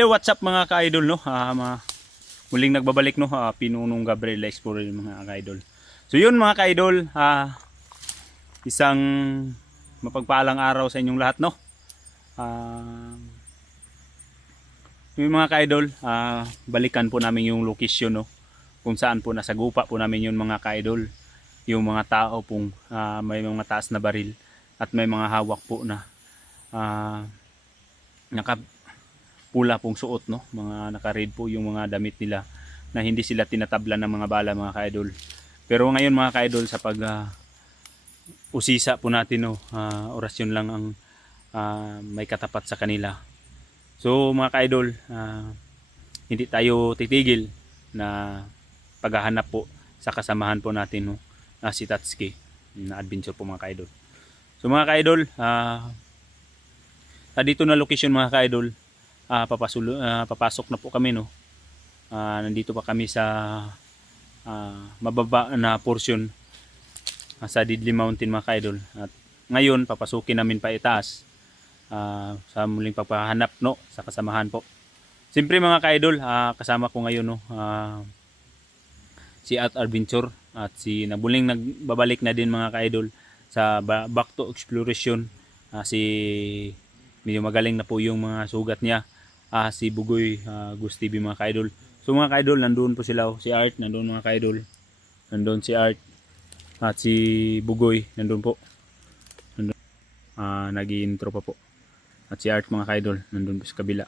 Hello, what's up mga ka-idol, no? Muling nagbabalik, no? Pinunong Gabriel Explorer, mga ka-idol. So yun mga ka-idol, isang mapagpalang araw sa inyong lahat, no? Yung mga ka-idol, balikan po namin yung location, no? Kung saan po nasagupa po namin yung mga ka-idol. Yung mga tao pong may mga taas na baril at may mga hawak po na pula pong suot, no? Mga naka-red po yung mga damit nila na hindi sila tinatablan ng mga bala, mga ka-idol. Pero ngayon mga ka-idol, sa pag usisa po natin, no, orasyon lang ang may katapat sa kanila. So mga ka-idol, hindi tayo titigil na paghahanap po sa kasamahan po natin, no, si Tatsuki na adventure po mga ka-idol. So mga ka-idol, dito na location mga ka-idol, papasok na po kami, no. Nandito pa kami sa mababa na portion sa Didli Mountain mga ka-idol. At ngayon papasukin namin pa itaas sa muling pagpahanap, no, sa kasamahan po. Siyempre mga ka-idol, kasama ko ngayon, no, si At Adventure at si nabuling nagbabalik na din mga ka-idol sa back to exploration. Si medyo magaling na po yung mga sugat niya. Si Bugoy, Gus TV mga ka-idol. So mga ka-idol, nandun po sila, si Art nandun mga ka-idol. Nandun si Art at si Bugoy nandun po. Nandun, nag-i-intro pa po. At si Art mga ka-idol nandun po sa kabila.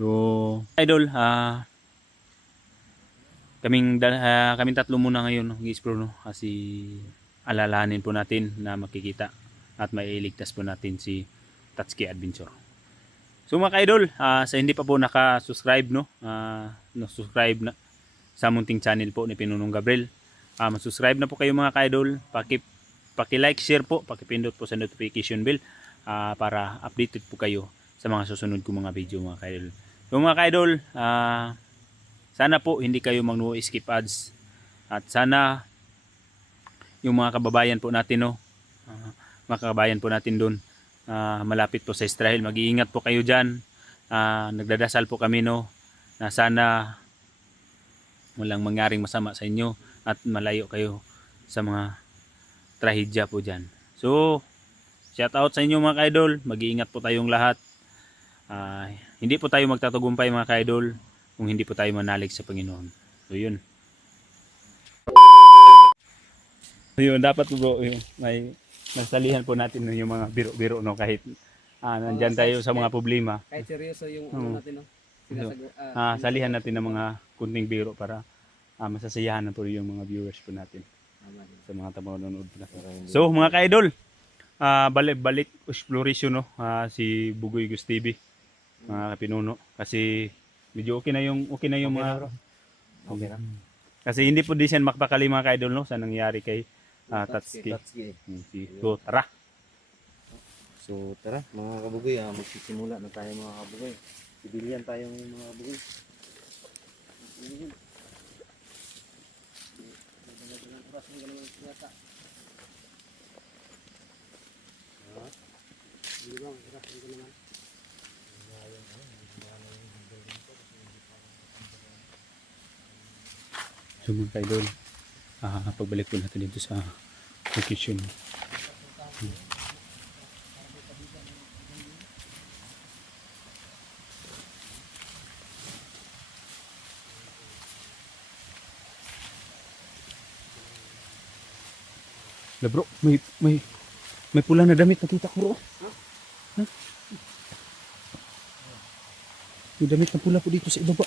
So idol, kaming tatlo muna ngayon, mag-explore, no, kasi alalahanin po natin na makikita at mailigtas po natin si Tatsuki Adventure. So mga ka-idol, sa hindi pa po naka-subscribe, no, subscribe na sa munting channel po ni Pinunong Gabriel. Mag-subscribe na po kayo mga ka-idol. Paki-like, share po, paki-pindot po sa notification bell para updated po kayo sa mga susunod kong mga video mga ka-idol. So mga ka-idol, sana po hindi kayo mag-skip ads at sana yung mga kababayan po natin, no, mga kababayan po natin doon malapit po sa Israel, mag-iingat po kayo dyan. Nagdadasal po kami, no, na sana walang mangyaring masama sa inyo at malayo kayo sa mga trahedya po dyan. So shout out sa inyo mga ka-idol, mag-iingat po tayong lahat. Hindi po tayo magtatagumpay mga ka-idol kung hindi po tayo manalig sa Panginoon. So yun, dapat po may nasalihan po natin yung mga biro-biro, no, kahit nandyan tayo sa mga problema. Kahit seryoso yung natin, no? Salihan natin ng mga kunting biro para masasayahan na po yung mga viewers po natin sa mga manonood po natin. So mga ka-idol, balik exploration, no, si Bugoy Gus TV, mga Pinuno, kasi medyo okay na yung mga okay na. Kasi hindi po din siya makapakali mga ka-idol, no, sa nangyari kay Tatsuki. So tara mga kabugoy, magsisimula na tayo mga kabugoy. Sibilian tayo mga kabugoy. So mga ka-idol, pagbalik po natin dito sa location. La bro, may pula na damit nakita ko, bro. Ha? May damit na pula po dito sa ibaba.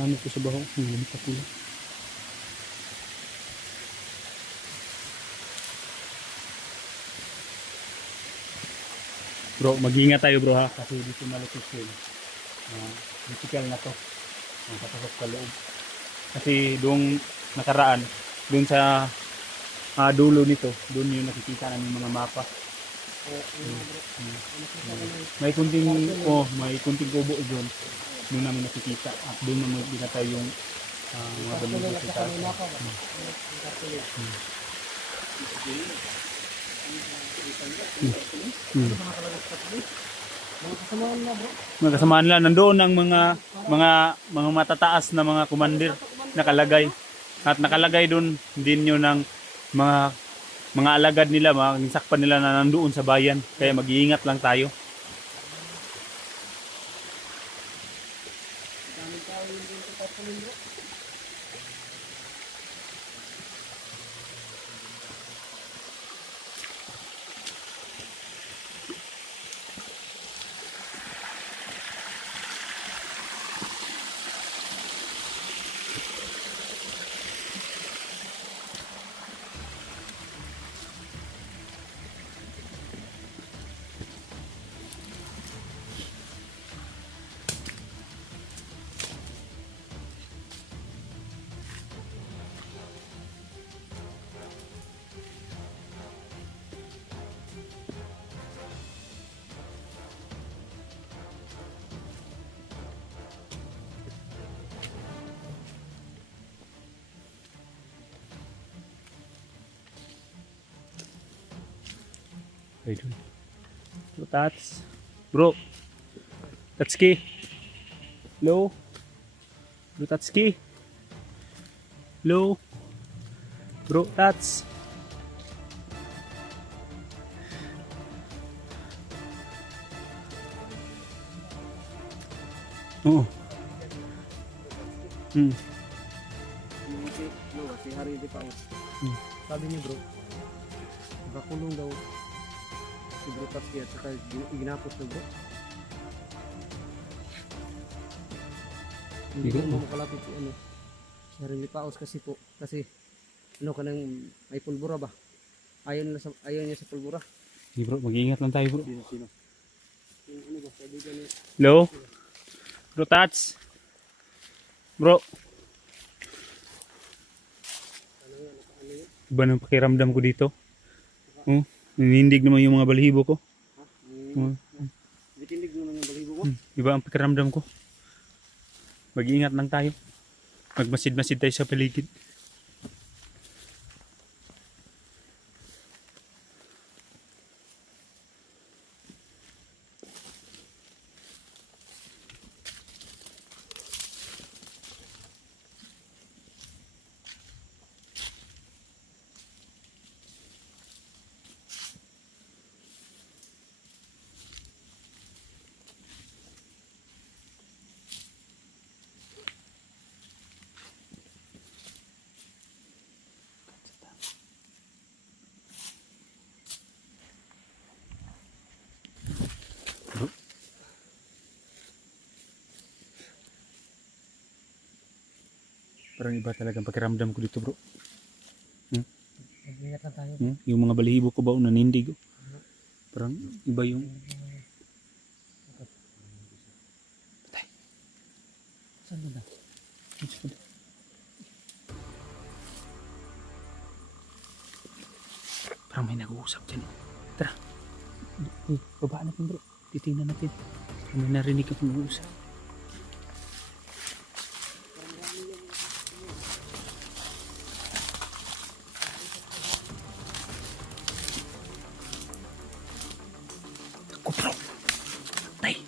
Ano ko sa baho? Ang lamig pa pula. Bro, mag-iingat tayo bro ha. Kasi dito malapit yun. Vertical na to. Nakapasok sa loob. Kasi doong nakaraan, doon sa dulo nito, doon yung nakikita namin mga mapa. May kunting kubo doon. Doon namin nakikita. At doon namin binatay yung mga balibot sa taas. Mga kasamaan lang. Nandoon ang mga matataas na mga commander nakalagay. At nakalagay doon din yun ng mga alagad nila, mga nisakpan nila na nandoon sa bayan. Kaya mag-iingat lang tayo. Bro, Tats. Bro. Tatski. Hello. Bro, Tatski. Hello. Bro, Tats. Oo. Si Harry di pa. Sabi niyo bro, nakakulong daw si Bro Tatski at saka ginapos na bro. Hindi ko makalapit si si Harry Lipaos kasi kanang may pulbura ba? Ayaw niya sa pulbura. Hey bro, mag-iingat lang tayo bro. Sino? Ano ba? Kaibigan niya. Hello? Bro, Tats. Bro. Iba ng pakiramdam ko dito. Ninindig naman yung mga balahibo ko. Bitindig naman yung balibo ko. Iba ang pakiramdam ko. Mag-iingat lang tayo. Magmasid-masid tayo sa paligid. Parang iba talagang pakiramdam ko dito bro. Mag-ingat lang tayo. Yung mga balahibo ko ba nanindig. Parang iba yung... Patay. Saan ba na? Parang may nag-uusap dyan. Tara. Baba natin bro. Titingnan natin. May narinig akong nag-uusap. Ako bro. Tay.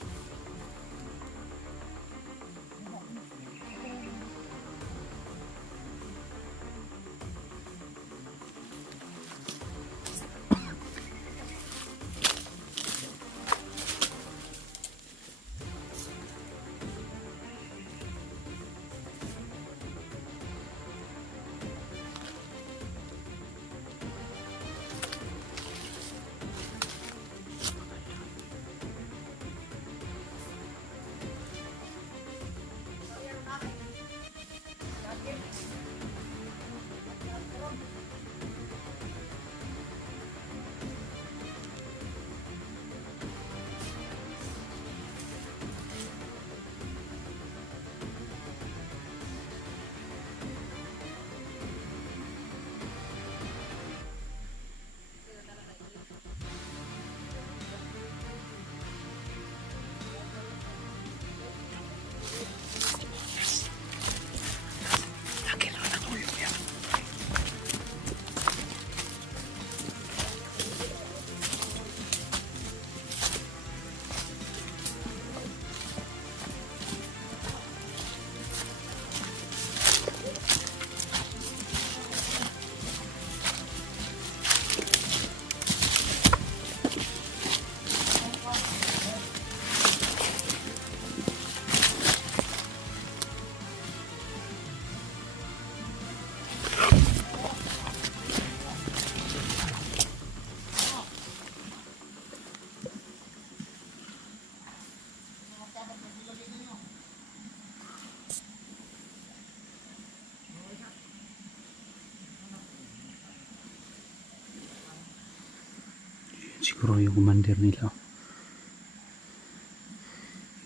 Siguro yung commander nila.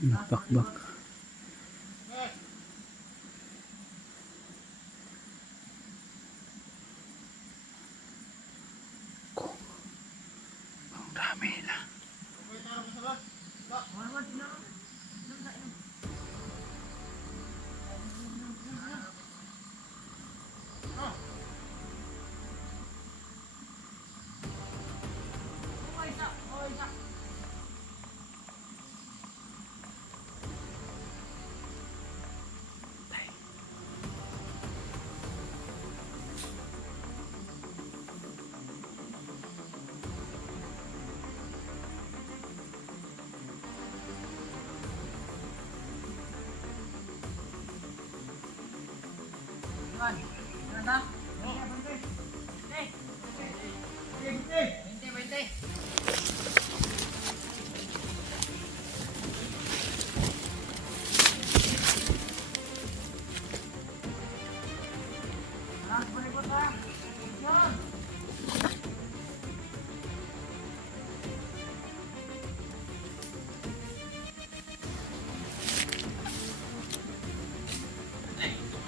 Nakbakbak. Ang dami na.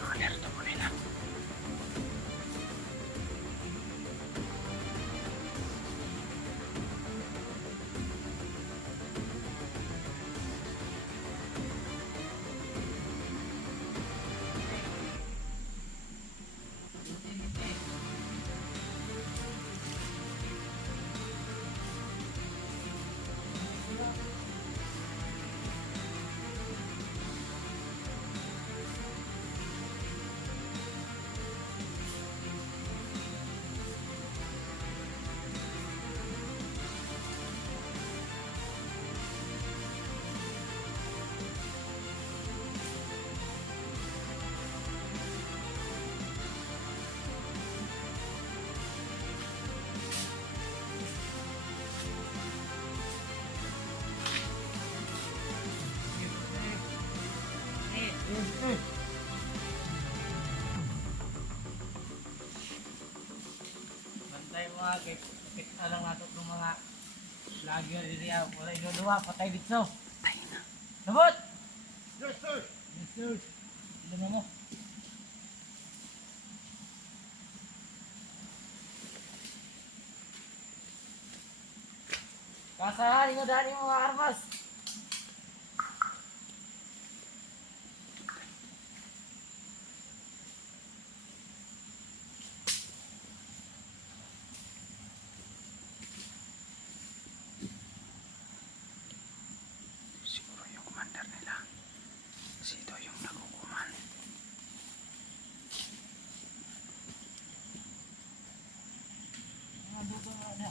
Alerto mo nila. Bantay mo nga kay kapit na lang nato itong mga vlogger diriya. Wala iluluwa, patay dito. Patay na. Sabot! Yes sir! Yes sir! Ilan mo? Kasahan mo dali mo mga armas. Siguro yung commander nila. Kasi ito yung nakukuman. Mga dugo nga na.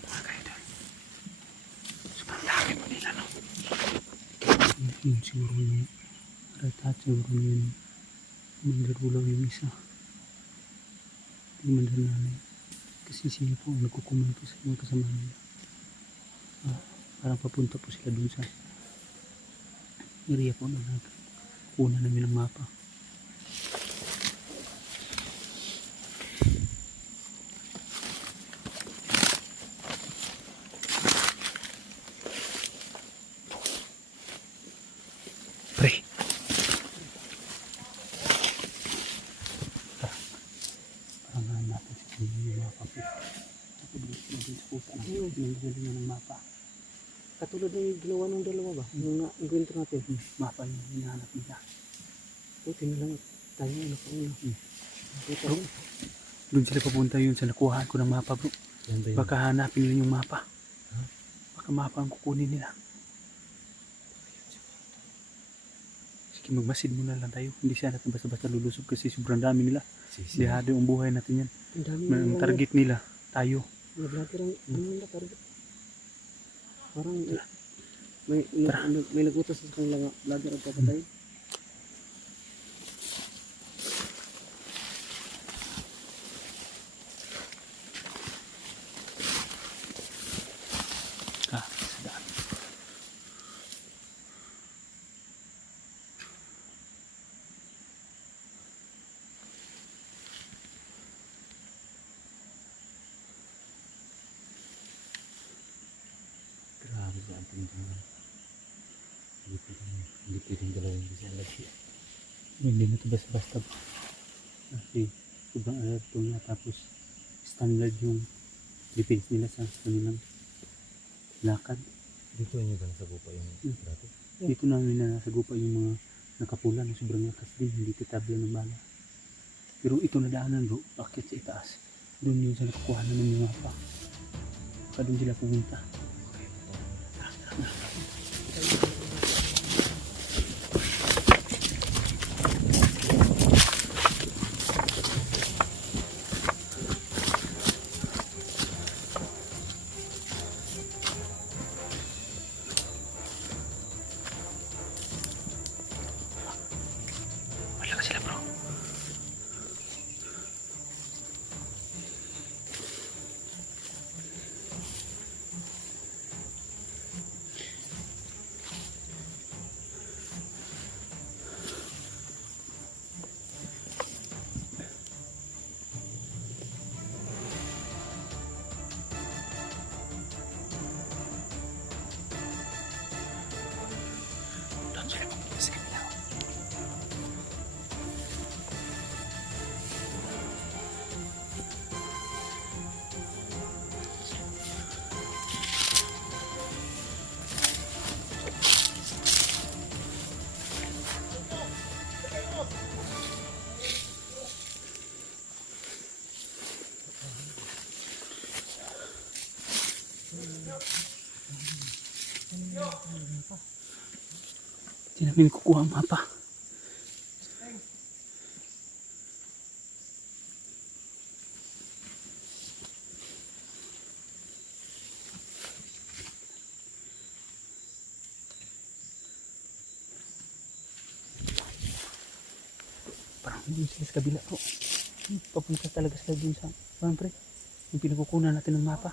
Mga kaidol. Sobrang dami mo nila, no? Yun siguro yung ratat, siguro yung commander ulang yung isa. Commander nanay. Kasi sila po ang nagkukuman po sa mga kasama nila. Parang papunta po sila dun sa area po na nagkuna namin ng mapa. Pre. Parang nga natin sa kanya yung mapa po. Napibilis na din sa puta na pinagaling na ng mapa. Katulad ng ginawa ng dalawa ba? Yung na-invento natin. Mapa yung hinahanap nila. Buti na lang tayo na nakauna. Bro, doon sila papunta yun sa nakuhaan ko ng mapa, bro. Yan ba yun? Baka hanapin nila yung mapa. Baka mapa ang kukunin nila. Sige magmasid muna lang tayo. Hindi siya natin basta-basta lulusog kasi sobrang dami nila. Dihado ang buhay natin yan. Ang dami Ang target nila, tayo. Mga vlogger ang ano nila target. Parang may nagutos sa kanila nga vlogger ang papatay. Ah, sa daan. Grabe sa ating mga. Hindi pwedeng dalawang bisa lagi. Hindi na ito basta-basta. Kasi sobrang alerto niya. Tapos standard yung defense nila sa kanilang lakad. Dito nyo ba nasagupa yung dati? Dito namin nasagupa yung mga nakapula na sobrang lakas din. Hindi titabla ng bala. Pero ito na daanan bro. Bakit sa itaas? Doon yun sa nakukuha na ng mga pa. Baka doon sila pumunta. Wala ka sila bro. Doon sila pumunta sa kanila. Hindi namin kukuha ang mapa. Parang hindi sila sa kabila po. Papunta talaga sila dun sa pre. Yung pinagkukunan natin ng mapa.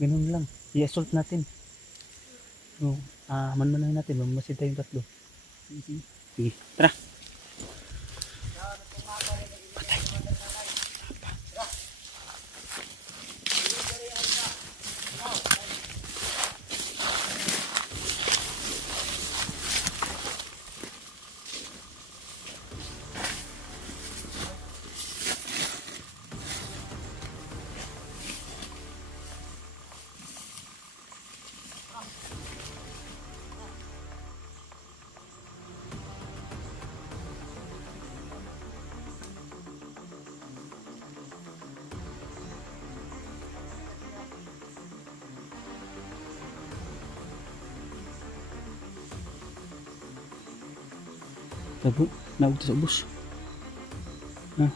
Ganun lang. I-assault natin. So, manmanahin natin. Mamasid tayong tatlo. Sige, tara. Patay. Tabo, naugto sa ubos. Ha?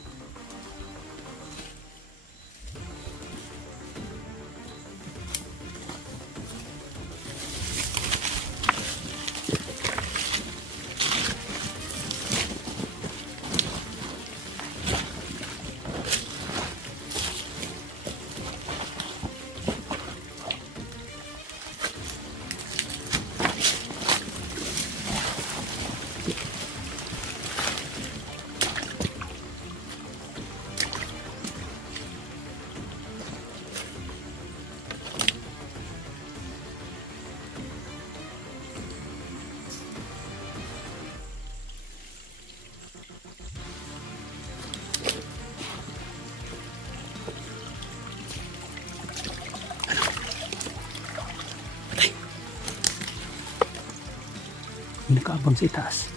May nakaabang sa itaas.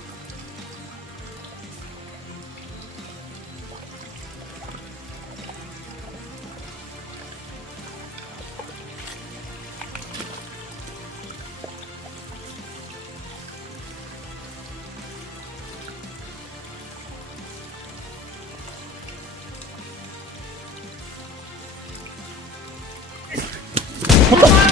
Putok!